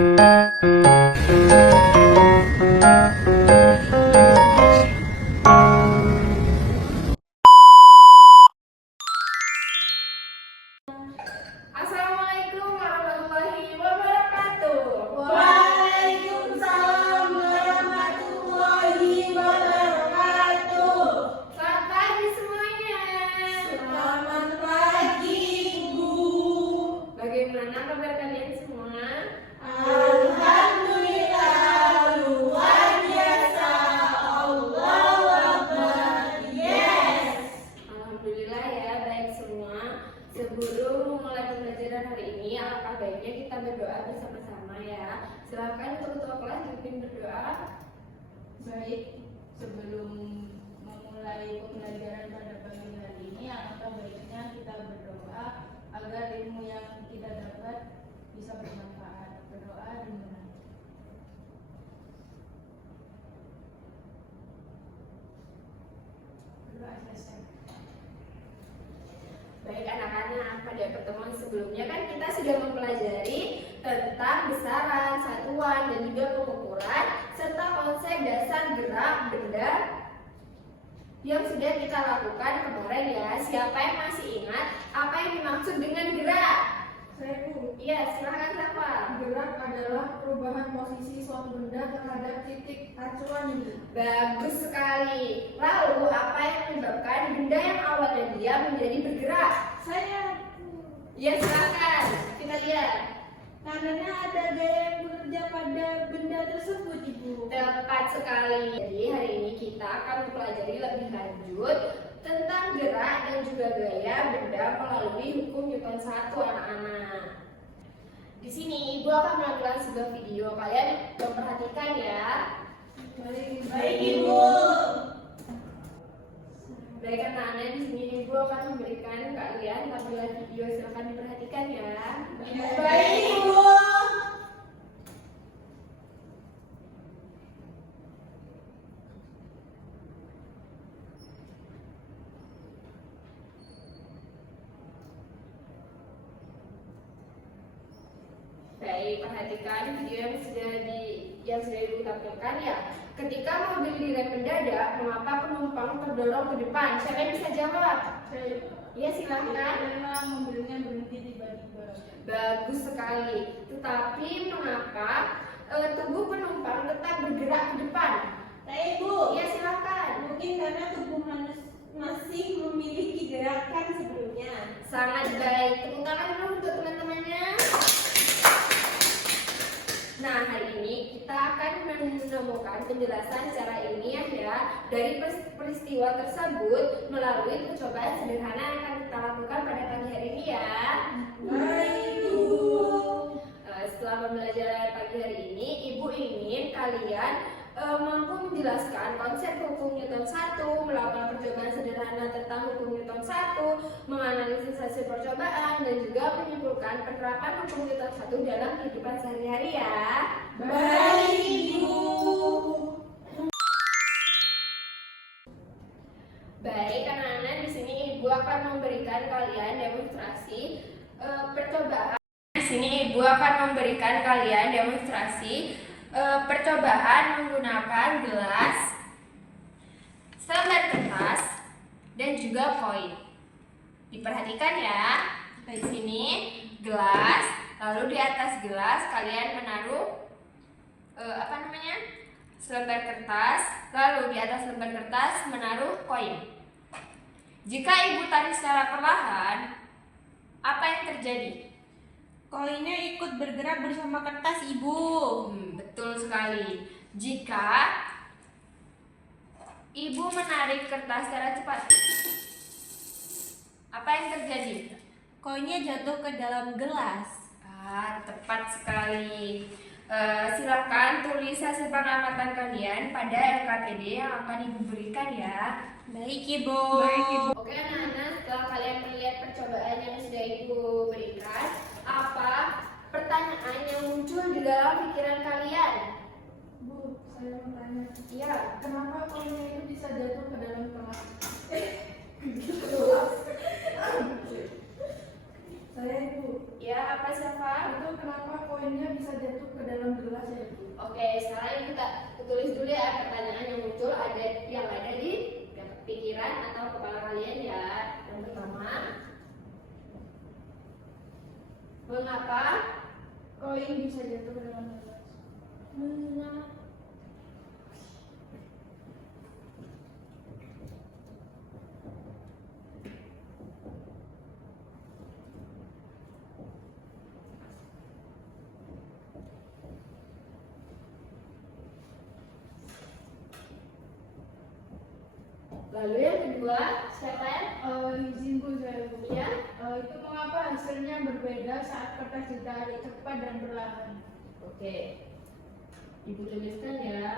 Assalamualaikum warahmatullahi wabarakatuh. Waalaikumsalam warahmatullahi wabarakatuh. Selamat pagi semuanya. Selamat pagi, Ibu. Bagaimana kabar kalian semua? Alhamdulillah, luar biasa. Allahu Akbar. Yes. Alhamdulillah ya, baik semua. Sebelum memulai pembelajaran hari ini, alangkah baiknya kita berdoa bersama-sama ya. Silakan untuk ketua kelas pimpin berdoa. Baik, sebelum memulai pembelajaran pada pagi hari ini, alangkah baiknya kita berdoa agar ilmu yang kita dapat bisa bermanfaat. Berdoa dimulai. Berdoa selesai. Baik anak-anak, pada pertemuan sebelumnya kan kita sudah mempelajari tentang besaran, satuan, dan juga pengukuran serta konsep dasar gerak benda yang sudah kita lakukan kemarin ya. Siapa yang masih ingat apa yang dimaksud dengan gerak? Saya Bu, Iya, silahkan siapa? gerak adalah perubahan posisi suatu benda terhadap titik acuan ini. Bagus sekali. Lalu apa yang menyebabkan benda yang awalnya diam menjadi bergerak? Saya Ya silakan kita lihat. karena ada gaya yang bekerja pada benda tersebut, Ibu. Tepat sekali. Jadi hari ini kita akan mempelajari lebih lanjut tentang gerak dan juga gaya benda melalui hukum Newton 1 anak-anak. Di sini Ibu akan menampilkan sebuah video. Kalian memperhatikan ya. Baik, Ibu. Baik anak-anak, di sini Ibu akan memberikan kalian tampilan video. Silakan diperhatikan ya. Baik, Ibu. Baik, perhatikan video yang sudah Ibu tampilkan ya. Ketika mobil direm mendadak, mengapa penumpang terdorong ke depan? Siapa yang bisa jawab? Ya silakan. Karena mobilnya berhenti tiba-tiba. Bagus sekali. Tetapi mengapa tubuh penumpang tetap bergerak ke depan? Saya, Ibu. Ya silakan. Mungkin karena tubuh masih memiliki gerakan sebelumnya. Sangat baik. Tepuk tangan dulu untuk teman-temannya. Nah, hari ini kita akan menemukan penjelasan secara ilmiah ya dari peristiwa tersebut melalui percobaan sederhana yang akan kita lakukan pada pagi hari ini ya. Baik, Ibu. Setelah pembelajaran pagi hari ini, Ibu ingin kalian mampu menjelaskan konsep hukum Newton 1, melakukan percobaan sederhana tentang hukum Newton 1, menganalisis hasil percobaan, dan juga menyimpulkan penerapan hukum Newton 1 dalam kehidupan sehari-hari ya. Baik, Ibu. Baik anak-anak, di sini Ibu akan memberikan kalian demonstrasi percobaan. Di sini Ibu akan memberikan kalian demonstrasi percobaan menggunakan gelas, selembar kertas, dan juga koin. Diperhatikan ya. Di sini gelas, lalu di atas gelas kalian menaruh selembar kertas, lalu di atas lembar kertas menaruh koin. Jika Ibu tarik secara perlahan, apa yang terjadi? Koinnya ikut bergerak bersama kertas, Ibu. Betul sekali. Jika Ibu menarik kertas secara cepat, apa yang terjadi? Koinnya jatuh ke dalam gelas. Tepat sekali. Silakan tulis hasil pengamatan kalian pada LKPD yang akan Ibu berikan ya. Baik, Ibu. Oke anak-anak, setelah kalian melihat percobaan yang sudah Ibu berikan, apa pertanyaan yang muncul di dalam pikiran kalian? Bu, saya mau tanya. Iya. Kenapa koinnya itu bisa jatuh ke dalam kelas? Saya, Ibu. Ya, apa siapa? Itu kenapa koinnya bisa jatuh ke dalam gelas ya Ibu? Oke, sekarang kita tulis dulu ya pertanyaan yang muncul yang ada di pikiran atau kepala kalian ya. Yang pertama, mengapa Koin bisa jatuh ke dalam gelas. lalu yang kedua, siapa ya? Izinku saya Bu. Ya, Itu mengapa hasilnya berbeda saat kertas ditarik cepat dan perlahan? oke. Ibu tuliskan ya.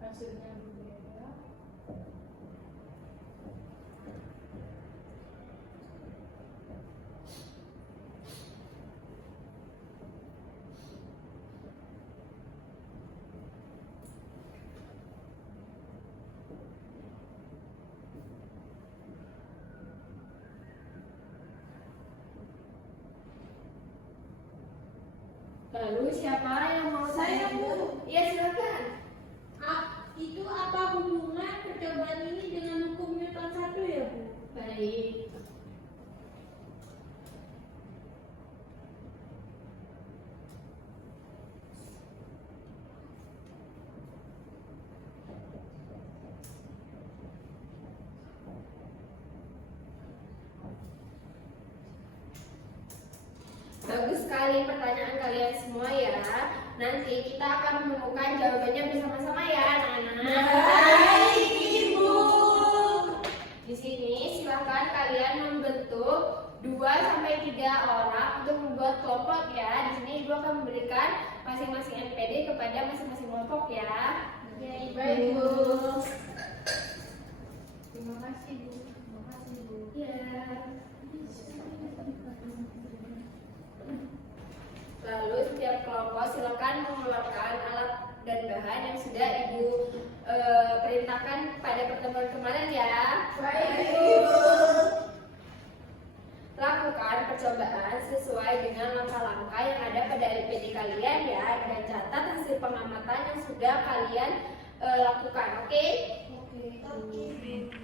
Hasilnya berbeda. Lalu siapa yang mau Saya, tanya? Bu. Iya, silakan. Itu apa hubungan percobaan ini dengan hukum Newton 1 ya Bu? Baik. Bagus sekali pertanyaan kalian semua ya. Nanti kita akan menemukan jawabannya bersama-sama ya, anak-anak. Baik, Ibu. Di sini silahkan kalian membentuk 2-3 orang untuk membuat kelompok ya. Di sini Ibu akan memberikan masing-masing NPD kepada masing-masing kelompok ya. Oke, Baik, Bu. Bu. Terima kasih Bu. Terima kasih Bu. Ya. Lalu setiap kelompok silakan mengeluarkan alat dan bahan yang sudah Ibu perintahkan pada pertemuan kemarin ya. Baik, Ibu. Lakukan percobaan sesuai dengan langkah-langkah yang ada pada LPD kalian ya, dan catat hasil pengamatan yang sudah kalian lakukan. Oke?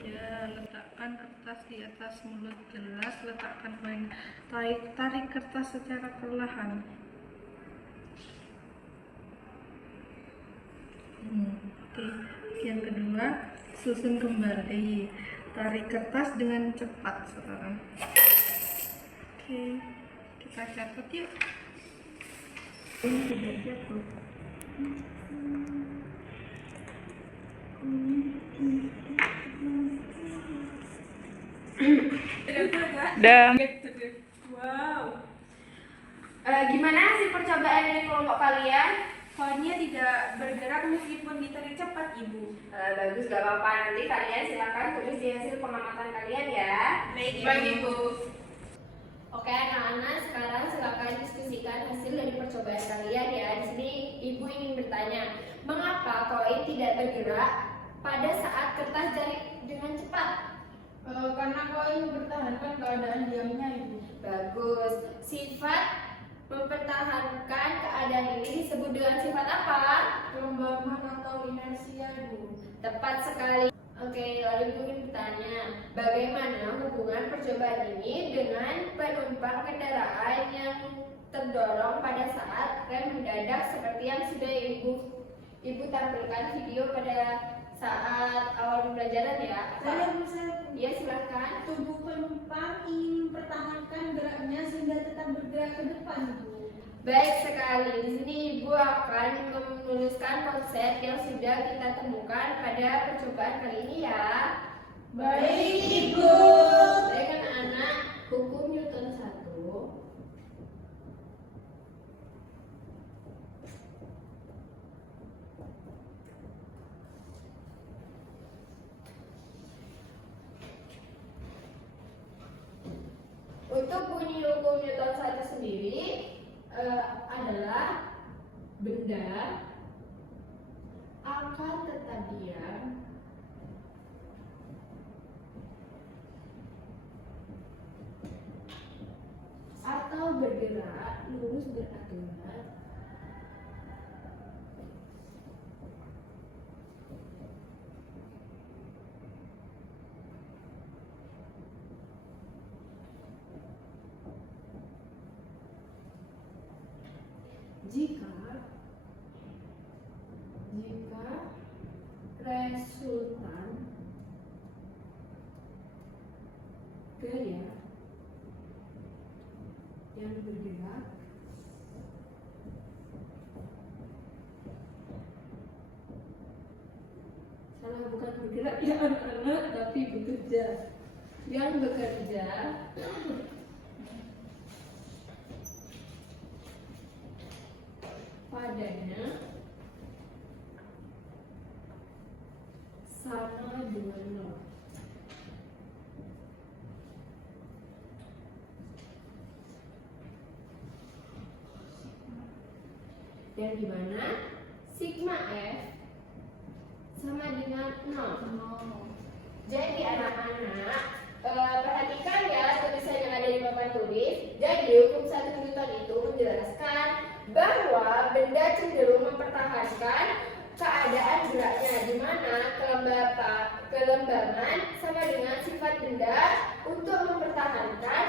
Ya, letakkan kertas di atas mulut gelas, letakkan koin, tarik kertas secara perlahan. Oke. Yang kedua, susun kembali, tarik kertas dengan cepat sekarang. Oke, kita catat yuk. Ini tidak jatuh. Gimana hasil percobaan dari kelompok kalian? Koinnya tidak bergerak meskipun ditarik cepat, Ibu. Bagus, gak apa-apa. Nanti kalian silakan tulis di hasil pengamatan kalian ya. Baik, Ibu. Oke, anak-anak, sekarang silakan diskusikan hasil dari percobaan kalian ya. Di sini Ibu ingin bertanya, mengapa koin tidak bergerak pada saat kertas tarik dengan cepat? Karena koin mempertahankan keadaan diamnya Ibu. Bagus. Sifat mempertahankan keadaan ini disebut dengan sifat apa? Kelombangan atau inersia Ibu. Tepat sekali. Oke, lalu Ibu ingin bertanya, bagaimana hubungan percobaan ini dengan penumpang kendaraan yang terdorong pada saat rem mendadak seperti yang sudah Ibu tampilkan video pada saat awal pembelajaran ya? Saya Ya, silakan. tubuh penumpang ingin mempertahankan geraknya sehingga tetap bergerak ke depan, Bu. Baik sekali. Di sini Ibu akan menuliskan konsep yang sudah kita temukan pada percobaan kali ini ya. Baik, Ibu. Baik anak-anak, hukum Newton 1 untuk bunyi hukum Newton 1 sendiri adalah benda akan tetap diam atau bergerak lurus beraturan. Jika resultan gaya yang bergerak bukan bergerak ya anak-anak, tapi bekerja, yang bekerja padanya sama dengan nol. Yang dimana sigma F sama dengan 0. Jadi anak-anak perhatikan ya tulisan yang ada di papan tulis. Jadi hukum 1 Newton itu menjelaskan bahwa benda cenderung mempertahankan keadaan geraknya, di mana kelembaban sama dengan sifat benda untuk mempertahankan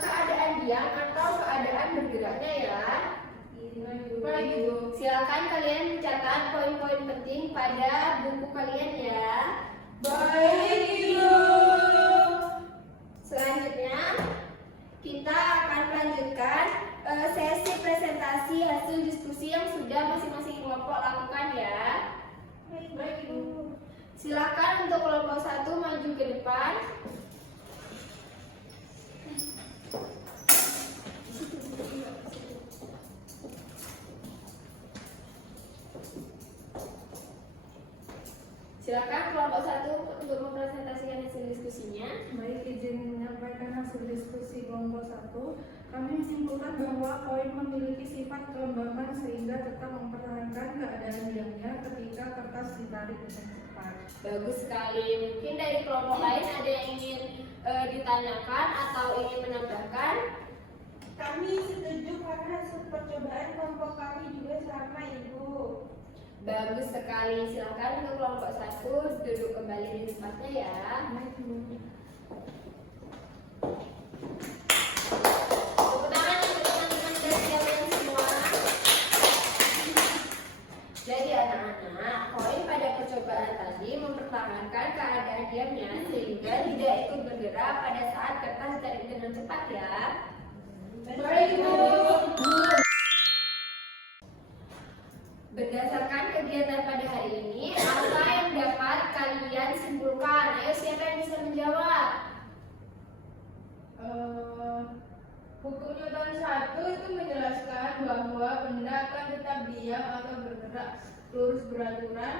keadaan diam atau keadaan bergeraknya ya. Baik, Ibu. Silakan kalian mencatat poin-poin penting pada buku kalian ya. Baik, Ibu. Selanjutnya kita akan melanjutkan sesi presentasi hasil diskusi yang sudah masing-masing kelompok lakukan ya. Baik, Ibu. Silakan untuk kelompok 1 maju ke depan. Silakan kelompok 1 untuk mempresentasikan hasil diskusinya. Baik, izin menyampaikan hasil diskusi kelompok 1. Kami menyimpulkan bahwa koin memiliki sifat kelembaban sehingga tetap mempertahankan keadaan diamnya ketika kertas ditarik dengan cepat. Bagus sekali. Mungkin dari kelompok lain ada yang ingin ditanyakan atau ingin menambahkan? Kami setuju karena hasil percobaan kelompok kami juga sama, Ibu. Bagus sekali. Silakan untuk kelompok 1 duduk kembali di tempatnya ya. Tepuk tangan untuk teman-teman dari kalian semua. Jadi anak-anak, koin pada percobaan tadi mempertahankan keadaan diamnya sehingga tidak ikut bergerak pada saat kertas ditarik dengan cepat ya. Baik, Ibu. Berdasarkan kegiatan pada hari ini, apa yang dapat kalian simpulkan? Ayo, siapa yang bisa menjawab? Hukum Newton 1 itu menjelaskan bahwa benda akan tetap diam atau bergerak lurus beraturan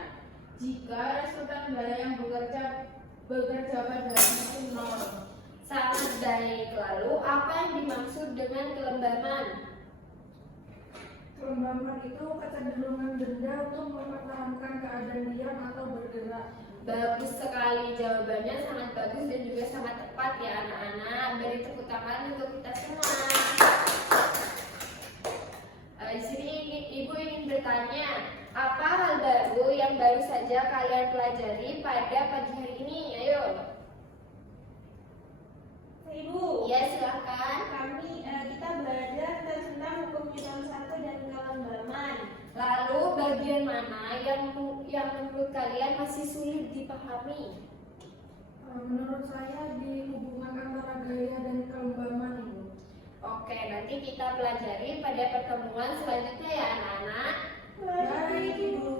jika resultan gaya yang bekerja pada itu 0. Sangat baik. Lalu, apa yang dimaksud dengan kelembaban? Kelembaban itu kecenderungan benda untuk mempertahankan keadaan diam atau bergerak. Bagus sekali, jawabannya sangat bagus dan juga sangat tepat ya anak-anak. Beri tepuk tangan untuk kita semua. Di sini Ibu ingin bertanya, apa hal baru yang baru saja kalian pelajari pada pagi hari ini? Ayo. Ibu, Ya, silakan. kita belajar tentang hukum Newton 1 dan kelembaban. Lalu bagian mana yang menurut kalian masih sulit dipahami? Menurut saya di hubungan antara gaya dan kelembaban, Ibu. Oke, nanti kita pelajari pada pertemuan selanjutnya ya anak-anak. Baik, Ibu.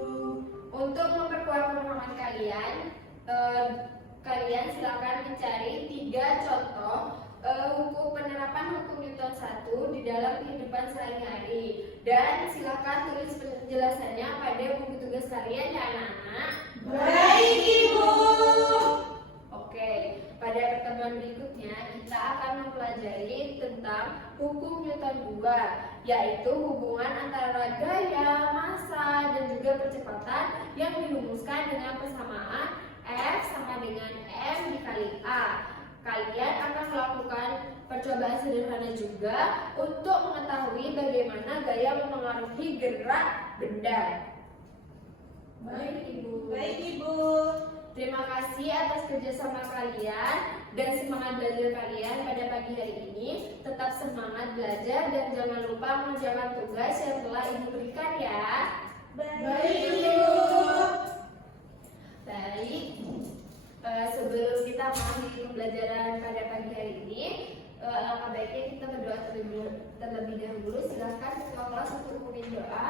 Untuk memperkuat pemahaman kalian, kalian silakan mencari 3 contoh penerapan hukum Newton 1 di dalam kehidupan sehari-hari, dan silakan tulis penjelasannya pada buku tugas kalian ya anak-anak. Baik, Ibu. Oke, pada pertemuan berikutnya kita akan mempelajari tentang hukum Newton 2, yaitu hubungan antara gaya, massa, dan juga percepatan yang dirumuskan dengan persamaan F sama dengan M dikali A. kalian akan melakukan percobaan sederhana juga untuk mengetahui bagaimana gaya mempengaruhi gerak benda. Baik Ibu. Baik Ibu. Terima kasih atas kerjasama kalian dan semangat belajar kalian pada pagi hari ini. Tetap semangat belajar dan jangan lupa mengerjakan tugas yang telah Ibu berikan ya. Baik Ibu. Baik, sebelum kita mengakhiri pembelajaran pada pagi hari ini, alangkah baiknya kita berdoa terlebih dahulu. Silahkan ketua kelas untuk memimpin doa.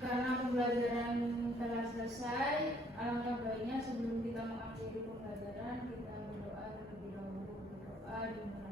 Karena pembelajaran telah selesai, alangkah baiknya sebelum kita mengakhiri pembelajaran kita berdoa terlebih dahulu. Berdoa dimulai.